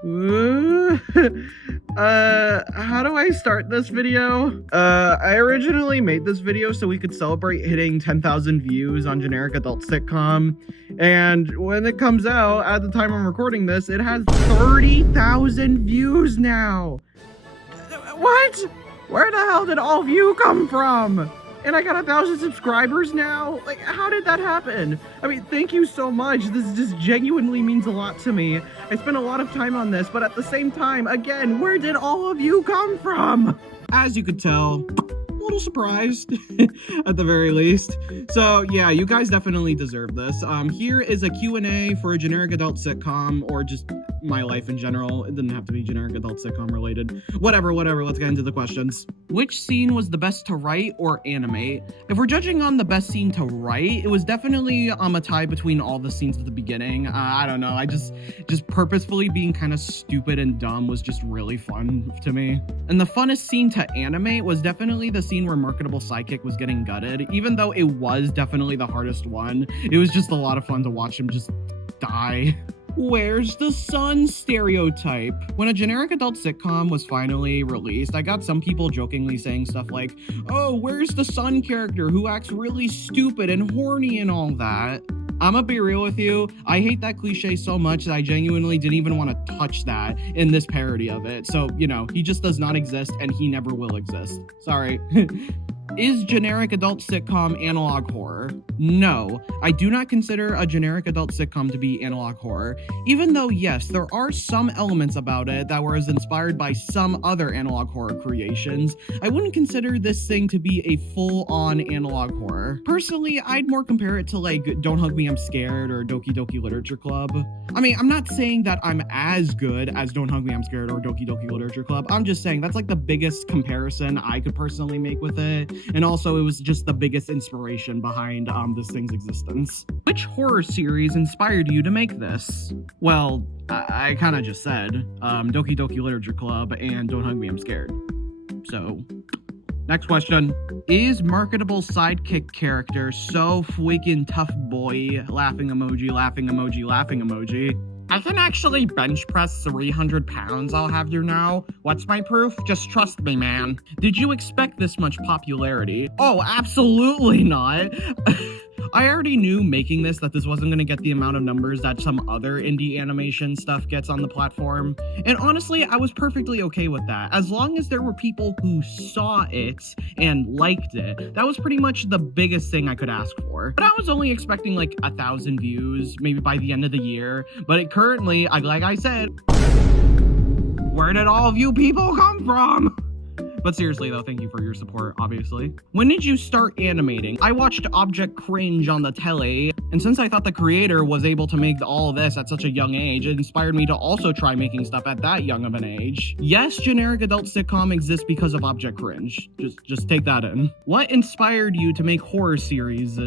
How do I start this video? I originally made this video so we could celebrate hitting 10,000 views on Generic Adult Sitcom, and when it comes out, at the time I'm recording this, it has 30,000 views now! What? Where the hell did all of you come from? And I got 1,000 subscribers now? Like, how did that happen? I mean, thank you so much. This just genuinely means a lot to me. I spent a lot of time on this, but at the same time, again, where did all of you come from? As you could tell, a little surprised, at the very least. So yeah, you guys definitely deserve this. Here is a Q&A for a Generic Adult Sitcom, or just my life in general. It didn't have to be Generic Adult Sitcom related. Whatever, let's get into the questions. Which scene was the best to write or animate? If we're judging on the best scene to write, it was definitely a tie between all the scenes at the beginning. I don't know, I just purposefully being kind of stupid and dumb was just really fun to me. And the funnest scene to animate was definitely the scene where Marketable Sidekick was getting gutted. Even though it was definitely the hardest one, it was just a lot of fun to watch him just die. Where's the Son Stereotype? When a Generic Adult Sitcom was finally released, I got some people jokingly saying stuff like, oh, where's the Son character who acts really stupid and horny and all that? I'ma be real with you, I hate that cliche so much that I genuinely didn't even want to touch that in this parody of it. So, you know, he just does not exist and he never will exist. Sorry. Is Generic Adult Sitcom analog horror? No, I do not consider a Generic Adult Sitcom to be analog horror, even though yes, there are some elements about it that were inspired by some other analog horror creations. I wouldn't consider this thing to be a full-on analog horror. Personally, I'd more compare it to like Don't Hug Me, I'm Scared or Doki Doki Literature Club. I mean, I'm not saying that I'm as good as Don't Hug Me, I'm Scared or Doki Doki Literature Club. I'm just saying that's like the biggest comparison I could personally make with it. And also, it was just the biggest inspiration behind this thing's existence. Which horror series inspired you to make this? Well, I kind of just said Doki Doki Literature Club and Don't Hug Me, I'm Scared. So, next question. Is Marketable Sidekick character so freaking tough boy? Laughing emoji, laughing emoji, laughing emoji. I can actually bench press 300 pounds, I'll have you know. What's my proof? Just trust me, man. Did you expect this much popularity? Oh, absolutely not. I already knew making this that this wasn't going to get the amount of numbers that some other indie animation stuff gets on the platform. And honestly, I was perfectly okay with that. As long as there were people who saw it and liked it, that was pretty much the biggest thing I could ask for. But I was only expecting like 1,000 views, maybe by the end of the year. But it currently, like I said, where did all of you people come from? But seriously though, thank you for your support, obviously. When did you start animating? I watched Object Cringe on the telly, and since I thought the creator was able to make all of this at such a young age, it inspired me to also try making stuff at that young of an age. Yes, Generic Adult Sitcom exists because of Object Cringe. Just take that in. What inspired you to make horror series?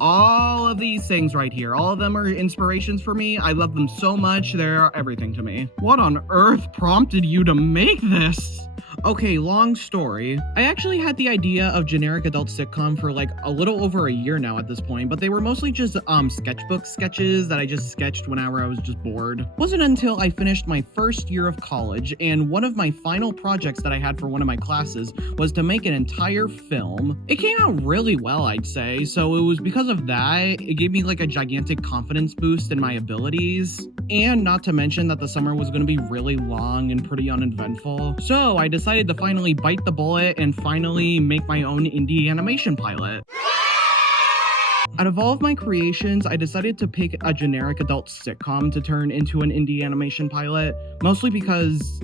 All of these things right here. All of them are inspirations for me. I love them so much. They're everything to me. What on earth prompted you to make this? Okay, long story. I actually had the idea of Generic Adult Sitcom for like a little over a year now at this point, but they were mostly just sketchbook sketches that I just sketched whenever I was just bored. It wasn't until I finished my first year of college, and one of my final projects that I had for one of my classes was to make an entire film. It came out really well, I'd say, so it was because of that, it gave me like a gigantic confidence boost in my abilities. And not to mention that the summer was going to be really long and pretty uneventful. So I decided to finally bite the bullet and finally make my own indie animation pilot. Out of all of my creations, I decided to pick a Generic Adult Sitcom to turn into an indie animation pilot, mostly because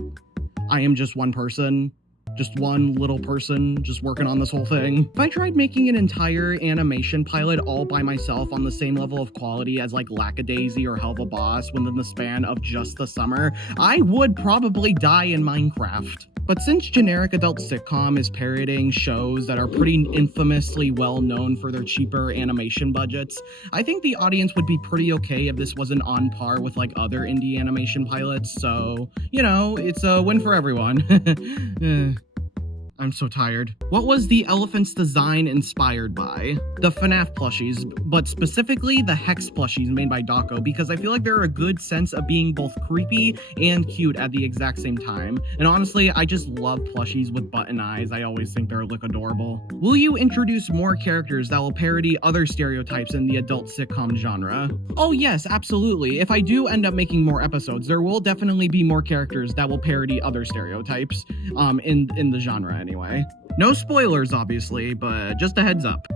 I am just one person. Just one little person just working on this whole thing. If I tried making an entire animation pilot all by myself on the same level of quality as like Lackadaisy or Helva Boss within the span of just the summer, I would probably die in Minecraft. But since Generic Adult Sitcom is parodying shows that are pretty infamously well known for their cheaper animation budgets, I think the audience would be pretty okay if this wasn't on par with like other indie animation pilots, so, you know, it's a win for everyone. I'm so tired. What was the elephant's design inspired by? The FNAF plushies, but specifically the Hex plushies made by Dako, because I feel like they're a good sense of being both creepy and cute at the exact same time. And honestly, I just love plushies with button eyes. I always think they look adorable. Will you introduce more characters that will parody other stereotypes in the adult sitcom genre? Oh yes, absolutely. If I do end up making more episodes, there will definitely be more characters that will parody other stereotypes, in the genre anyway. No spoilers, obviously, but just a heads up.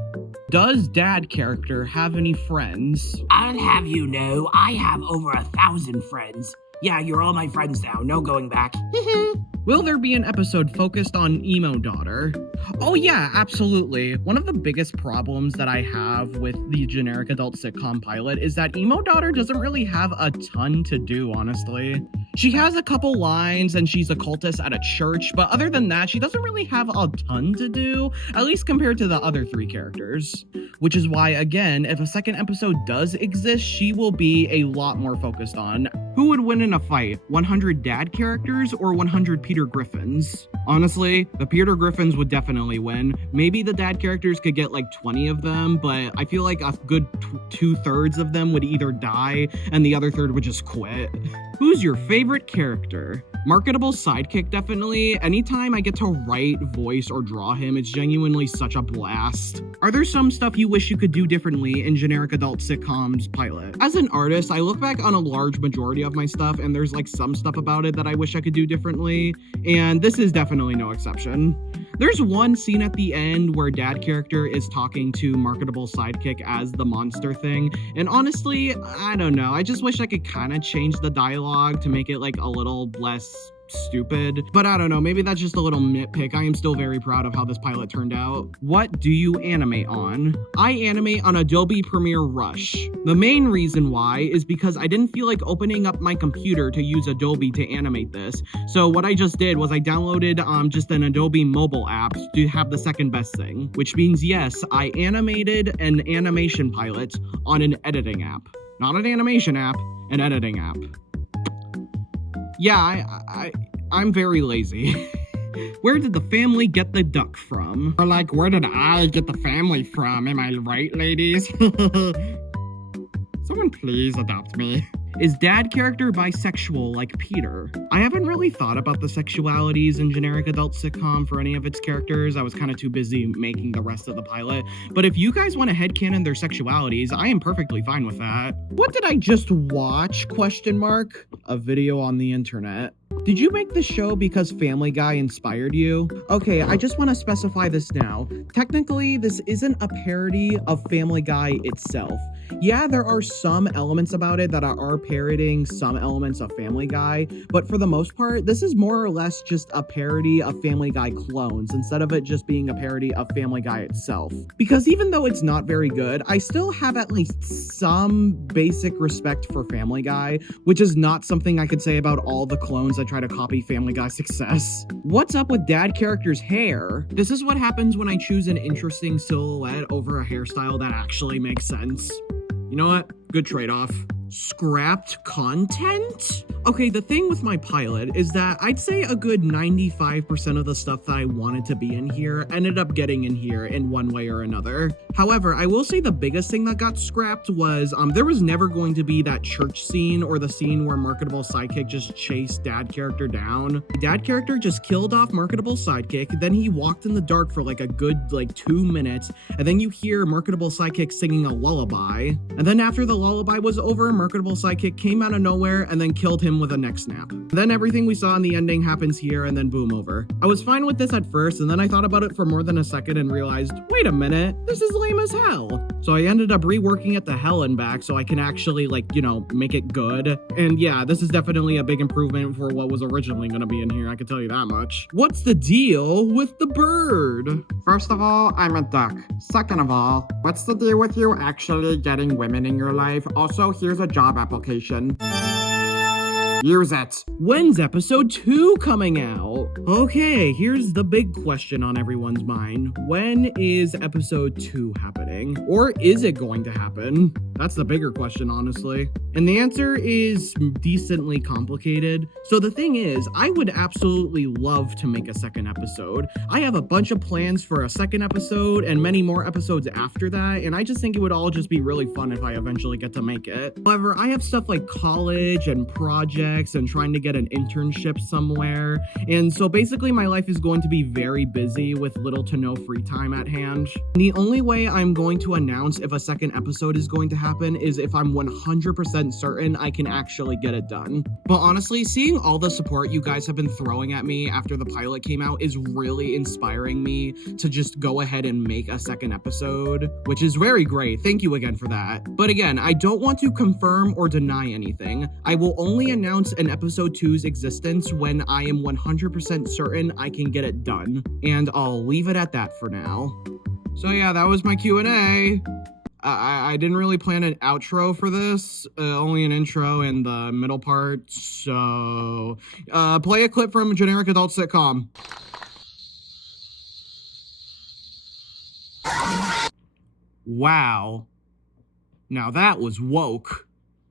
Does dad character have any friends? I'll have you know, I have over 1,000 friends. Yeah, you're all my friends now, no going back. Will there be an episode focused on emo daughter? Oh yeah, absolutely. One of the biggest problems that I have with the generic adult sitcom pilot is that emo daughter doesn't really have a ton to do, honestly. She has a couple lines and she's a cultist at a church, but other than that, she doesn't really have a ton to do, at least compared to the other three characters. Which is why, again, if a second episode does exist, she will be a lot more focused on. Who would win in a fight? 100 dad characters or 100 Peter Griffins? Honestly, the Peter Griffins would definitely win. Maybe the dad characters could get like 20 of them, but I feel like a good 2/3 of them would either die and the other third would just quit. Who's your favorite character? Marketable sidekick, definitely. Anytime I get to write, voice, or draw him, it's genuinely such a blast. Are there some stuff you wish you could do differently in generic adult sitcoms pilot? As an artist, I look back on a large majority of my stuff and there's like some stuff about it that I wish I could do differently, and this is definitely no exception. There's one scene at the end where dad character is talking to marketable sidekick as the monster thing, and honestly, I don't know, I just wish I could kind of change the dialogue to make it like a little less stupid, but I don't know, maybe that's just a little nitpick. I am still very proud of how this pilot turned out. What do you animate on? I animate on Adobe Premiere Rush. The main reason why is because I didn't feel like opening up my computer to use Adobe to animate this, so what I just did was I downloaded just an Adobe mobile app to have the second best thing, which means yes, I animated an animation pilot on an editing app. Not an animation app, an editing app. Yeah, I'm very lazy. Where did the family get the duck from? Or like, where did I get the family from? Am I right, ladies? Someone please adopt me. Is dad character bisexual like Peter? I haven't really thought about the sexualities in generic adult sitcom for any of its characters. I was kind of too busy making the rest of the pilot. But if you guys want to headcanon their sexualities, I am perfectly fine with that. What did I just watch? Question mark. A video on the internet. Did you make the show because Family Guy inspired you? Okay, I just want to specify this now. Technically, this isn't a parody of Family Guy itself. Yeah, there are some elements about it that are parodying some elements of Family Guy, but for the most part, this is more or less just a parody of Family Guy clones, instead of it just being a parody of Family Guy itself. Because even though it's not very good, I still have at least some basic respect for Family Guy, which is not something I could say about all the clones that try to copy Family Guy's success. What's up with dad character's hair? This is what happens when I choose an interesting silhouette over a hairstyle that actually makes sense. You know what? Good trade-off. Scrapped content? Okay, the thing with my pilot is that I'd say a good 95% of the stuff that I wanted to be in here ended up getting in here in one way or another. However, I will say the biggest thing that got scrapped was there was never going to be that church scene or the scene where marketable sidekick just chased dad character down. Dad character just killed off marketable sidekick, then he walked in the dark for like a good 2 minutes, and then you hear marketable sidekick singing a lullaby, and then after the lullaby was over, marketable sidekick came out of nowhere and then killed him with a neck snap. Then everything we saw in the ending happens here, and then boom, over. I was fine with this at first, and then I thought about it for more than a second and realized, wait a minute, this is lame as hell. So I ended up reworking it to hell and back so I can actually make it good. And yeah, this is definitely a big improvement for what was originally gonna be in here, I can tell you that much. What's the deal with the bird? First of all, I'm a duck. Second of all, what's the deal with you actually getting women in your life? Also, here's a job application. Use it. When's episode 2 coming out? Okay, here's the big question on everyone's mind. When is episode 2 happening? Or is it going to happen? That's the bigger question, honestly. And the answer is decently complicated. So the thing is, I would absolutely love to make a second episode. I have a bunch of plans for a second episode and many more episodes after that, and I just think it would all just be really fun if I eventually get to make it. However, I have stuff like college and projects and trying to get an internship somewhere, and so basically my life is going to be very busy with little to no free time at hand. The only way I'm going to announce if a second episode is going to happen is if I'm 100% certain I can actually get it done. But honestly, seeing all the support you guys have been throwing at me after the pilot came out is really inspiring me to just go ahead and make a second episode, which is very great. Thank you again for that. But again, I don't want to confirm or deny anything. I will only announce an episode 2's existence when I am 100% certain I can get it done. And I'll leave it at that for now. So yeah, that was my Q&A. I didn't really plan an outro for this, only an intro and the middle part, so play a clip from A Generic Adult Sitcom. Wow. Now that was woke.